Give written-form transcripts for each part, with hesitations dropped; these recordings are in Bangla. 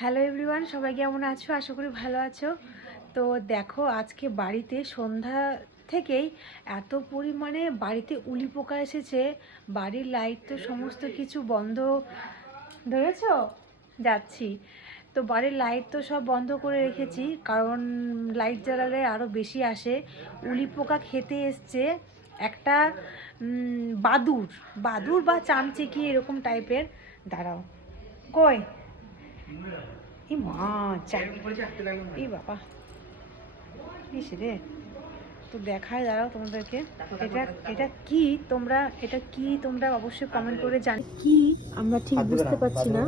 হ্যালো এভরিওয়ান, সবাই কেমন আছো? আশা করি ভালো আছো। তো দেখো, আজকে বাড়িতে সন্ধ্যা থেকেই এত পরিমাণে বাড়িতে উলি পোকা এসেছে। বাড়ির লাইট তো সমস্ত কিছু বন্ধ, ধরেছো? যাচ্ছি। তো বাড়ির লাইট তো সব বন্ধ করে রেখেছি, কারণ লাইট জ্বালালে আরও বেশি আসে। উলি পোকা খেতে এসছে একটা বাদুড় বাদুড় বা চামচিকি এরকম টাইপের। দাঁড়াও, কই এই মা চা, এই বাবা, ইস রে। তো দেখায়, দাঁড়াও তোমাদেরকে। এটা এটা কি তোমরা অবশ্যই কমেন্ট করে জানি কি। আমরা ঠিক বুঝতে পারছি না।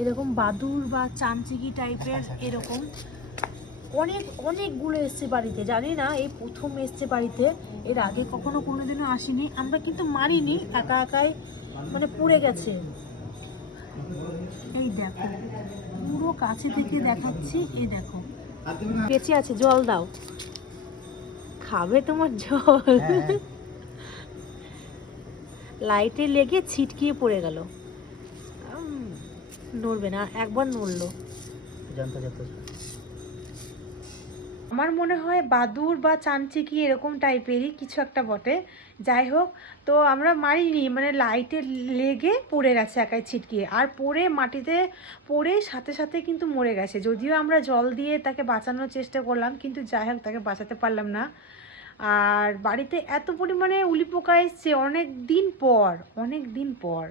এরকম বাদুর বা চামচিকি টাইপের এরকম অনেকগুলো এসছে বাড়িতে, জানি না এই প্রথম এসছে বাড়িতে। এর আগে কখনো কোনোদিনও আসেনি। আমরা কিন্তু মারিনি, একা একাই মানে পুড়ে গেছে। এই দেখো, পুরো কাছে থেকে দেখাচ্ছি, এই দেখো বেঁচে আছে। জল দাও, খাবে তোমার জল। লাইটে লেগে ছিটকিয়ে পড়ে গেল। নড়বে না, একবার নড়লো। আমার মনে হয় বাদুর বা চামচিকি এরকম টাইপেরই কিছু একটা বটে। যাই হোক, তো আমরা মারিনি, মানে লাইটে লেগে পড়ে গেছে একাই ছিটকিয়ে, আর পড়ে মাটিতে পড়ে সাথে সাথে কিন্তু মরে গেছে। যদিও আমরা জল দিয়ে তাকে বাঁচানোর চেষ্টা করলাম, কিন্তু যাই হোক তাকে বাঁচাতে পারলাম না। আর বাড়িতে এত পরিমাণে উলি পোকা এসছে অনেক দিন পর।